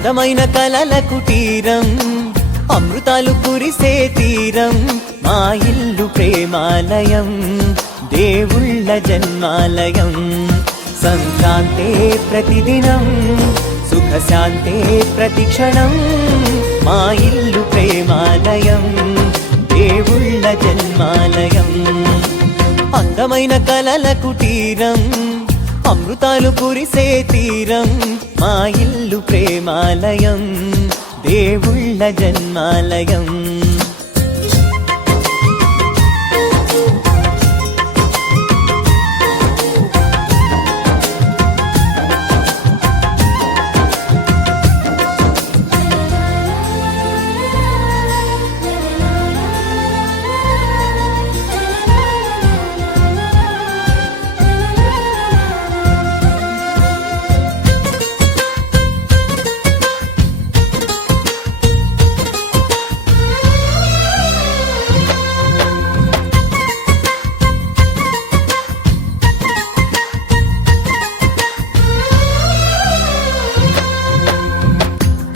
అందమైన కలల కుటీరం, అమృతాలు కురిసే తీరం, మా ఇల్లు ప్రేమాలయం, దేవుళ్ళ జన్మాలయం. సంక్రాంతే ప్రతిదినం, సుఖశాంతే ప్రతిక్షణం, మా ఇల్లు ప్రేమాలయం, దేవుళ్ళ జన్మాలయం. అందమైన కలల కుటీరం, అమృతాలు కురిసే తీరం, మా ఇల్లు ప్రేమాలయం, దేవుళ్ళ జన్మాలయం.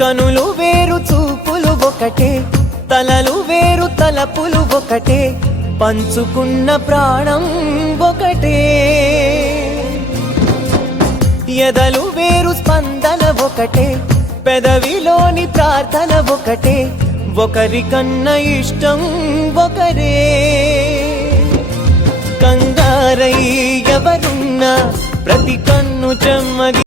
కనులు వేరు చూపులు ఒకటే, తలలు వేరు తలపులు ఒకటే, పంచుకున్న ప్రాణం ఒకటే. ఎదలు వేరు స్పందన ఒకటే, పెదవిలోని ప్రార్థన ఒకటే, ఒకరికన్నా ఇష్టం ఒకరే. కంగారై ఎవరున్నా ప్రతి కన్ను చెమ్మగి